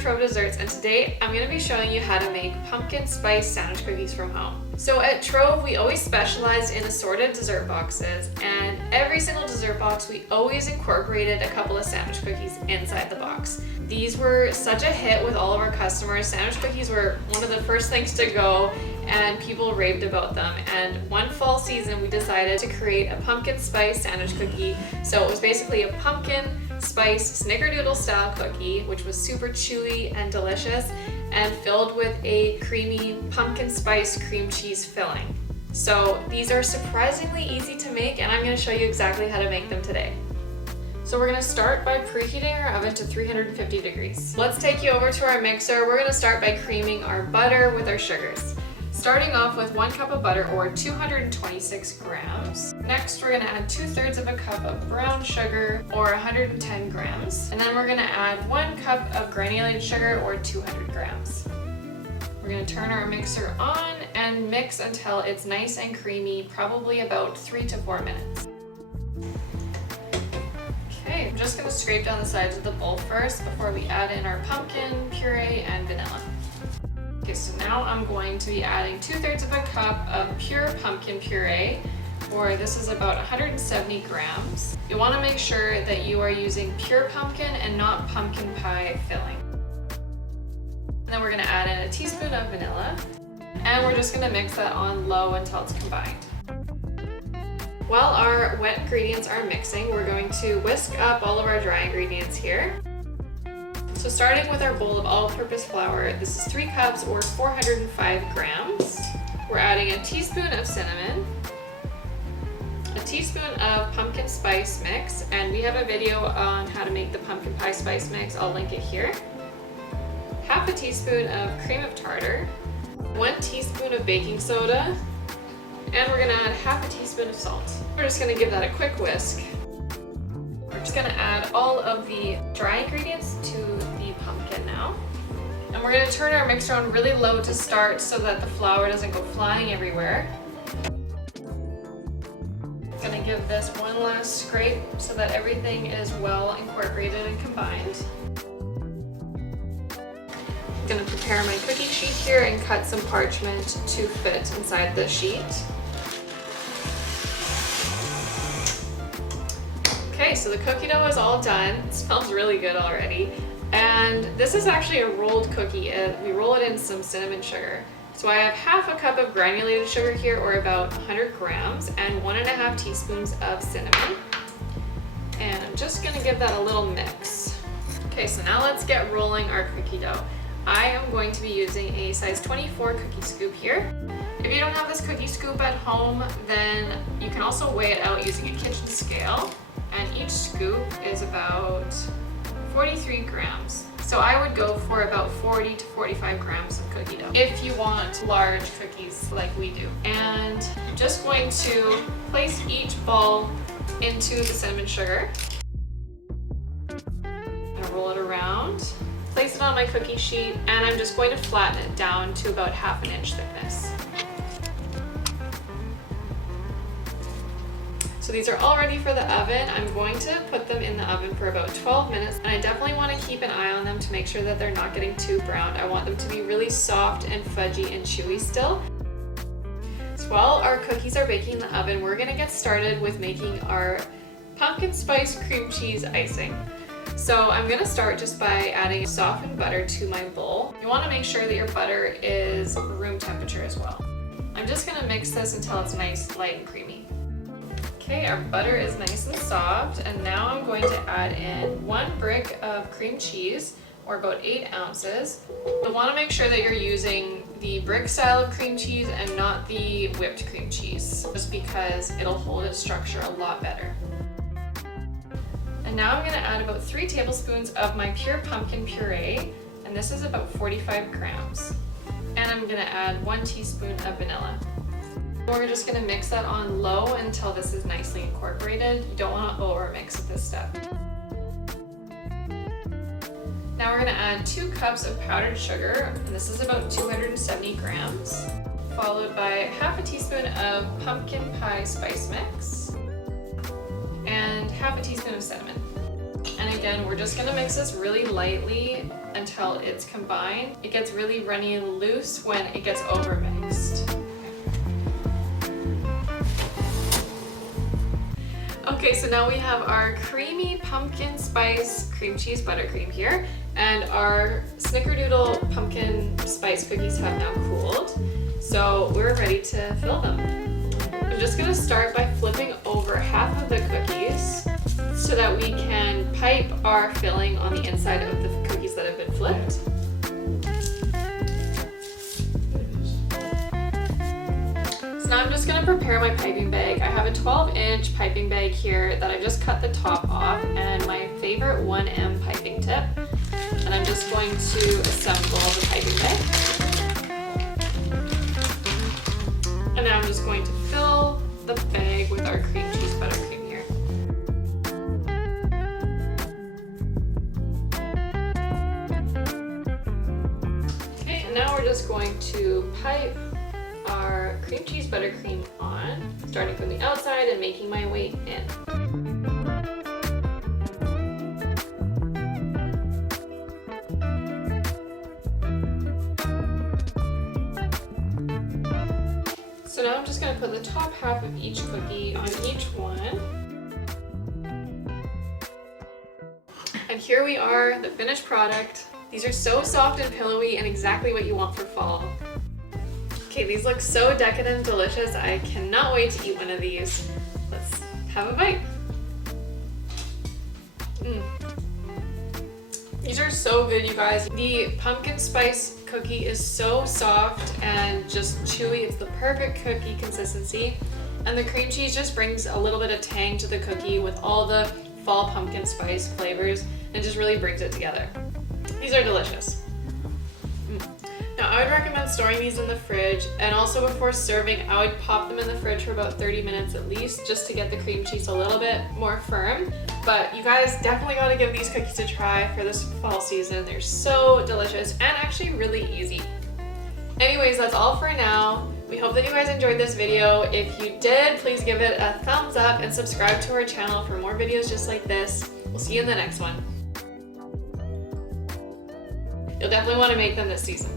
Trove Desserts, and today I'm going to be showing you how to make pumpkin spice sandwich cookies from home. So at Trove, we always specialized in assorted dessert boxes, and every single dessert box we always incorporated a couple of sandwich cookies inside the box. These were such a hit with all of our customers. Sandwich cookies were one of the first things to go, and people raved about them. And one fall season we decided to create a pumpkin spice sandwich cookie. So it was basically a pumpkin spice snickerdoodle style cookie, which was super chewy and delicious and filled with a creamy pumpkin spice cream cheese filling. So these are surprisingly easy to make, and I'm going to show you exactly how to make them today. So we're going to start by preheating our oven to 350 degrees. Let's take you over to our mixer. We're going to start by creaming our butter with our sugars. Starting off with 1 cup of butter, or 226 grams. Next, we're going to add 2/3 of a cup of brown sugar, or 110 grams. And then we're going to add 1 cup of granulated sugar, or 200 grams. We're going to turn our mixer on and mix until it's nice and creamy, probably about 3 to 4 minutes. Okay, I'm just going to scrape down the sides of the bowl first before we add in our pumpkin puree and vanilla. Okay, so now I'm going to be adding 2/3 of a cup of pure pumpkin puree, or this is about 170 grams. You want to make sure that you are using pure pumpkin and not pumpkin pie filling. And then we're going to add in a teaspoon of vanilla, and we're just going to mix that on low until it's combined. While our wet ingredients are mixing, we're going to whisk up all of our dry ingredients here. So starting with our bowl of all-purpose flour, this is 3 cups or 405 grams. We're adding a teaspoon of cinnamon, a teaspoon of pumpkin spice mix, and we have a video on how to make the pumpkin pie spice mix. I'll link it here. Half a teaspoon of cream of tartar, 1 teaspoon of baking soda, and we're gonna add half a teaspoon of salt. We're just gonna give that a quick whisk. We're just gonna add all of the dry ingredients to the pumpkin now. And we're gonna turn our mixer on really low to start so that the flour doesn't go flying everywhere. Gonna give this one last scrape so that everything is well incorporated and combined. Gonna prepare my cookie sheet here and cut some parchment to fit inside the sheet. Okay, so the cookie dough is all done. It smells really good already. And this is actually a rolled cookie. We roll it in some cinnamon sugar. So I have half a cup of granulated sugar here, or about 100 grams, and 1.5 teaspoons of cinnamon. And I'm just gonna give that a little mix. Okay, so now let's get rolling our cookie dough. I am going to be using a size 24 cookie scoop here. If you don't have this cookie scoop at home, then you can also weigh it out using a kitchen scale. And each scoop is about 43 grams. So I would go for about 40 to 45 grams of cookie dough if you want large cookies like we do. And I'm just going to place each ball into the cinnamon sugar. I'm gonna roll it around, place it on my cookie sheet, and I'm just going to flatten it down to about 1/2 inch thickness. So these are all ready for the oven. I'm going to put them in the oven for about 12 minutes, and I definitely want to keep an eye on them to make sure that they're not getting too browned. I want them to be really soft and fudgy and chewy still. So while our cookies are baking in the oven, we're going to get started with making our pumpkin spice cream cheese icing. So I'm going to start just by adding softened butter to my bowl. You want to make sure that your butter is room temperature as well. I'm just going to mix this until it's nice, light, and creamy. Okay, our butter is nice and soft, and now I'm going to add in 1 brick of cream cheese, or about 8 ounces. You'll want to make sure that you're using the brick style of cream cheese and not the whipped cream cheese, just because it'll hold its structure a lot better. And now I'm going to add about 3 tablespoons of my pure pumpkin puree, and this is about 45 grams. And I'm going to add 1 teaspoon of vanilla. We're just going to mix that on low until this is nicely incorporated. You don't want to over-mix at this step. Now we're going to add 2 cups of powdered sugar, and this is about 270 grams, followed by 1/2 teaspoon of pumpkin pie spice mix, and 1/2 teaspoon of cinnamon. And again, we're just gonna mix this really lightly until it's combined. It gets really runny and loose when it gets over mixed. Okay, so now we have our creamy pumpkin spice cream cheese buttercream here, and our snickerdoodle pumpkin spice cookies have now cooled. So we're ready to fill them. I'm just gonna start by flipping over half of the cookies so that we can pipe our filling on the inside of the cookies that have been flipped. So now I'm just gonna prepare my piping bag. I have a 12-inch piping bag here that I just cut the top off and my favorite 1M piping tip. And I'm just going to assemble the piping bag. And now I'm just going to fill the bag with our cream cheese buttercream here. Okay, and now we're just going to pipe our cream cheese buttercream on, starting from the outside and making my way in. So now I'm just going to put the top half of each cookie on each one. And here we are, the finished product. These are so soft and pillowy and exactly what you want for fall. Okay, these look so decadent and delicious. I cannot wait to eat one of these. Let's have a bite. These are so good, you guys. The pumpkin spice cookie is so soft and just chewy. It's the perfect cookie consistency. And the cream cheese just brings a little bit of tang to the cookie with all the fall pumpkin spice flavors and just really brings it together. These are delicious. Now I would recommend storing these in the fridge, and also before serving I would pop them in the fridge for about 30 minutes at least just to get the cream cheese a little bit more firm. But you guys definitely got to give these cookies a try for this fall season. They're so delicious and actually really easy. Anyways, that's all for now. We hope that you guys enjoyed this video. If you did, please give it a thumbs up and subscribe to our channel for more videos just like this. We'll see you in the next one. You'll definitely want to make them this season.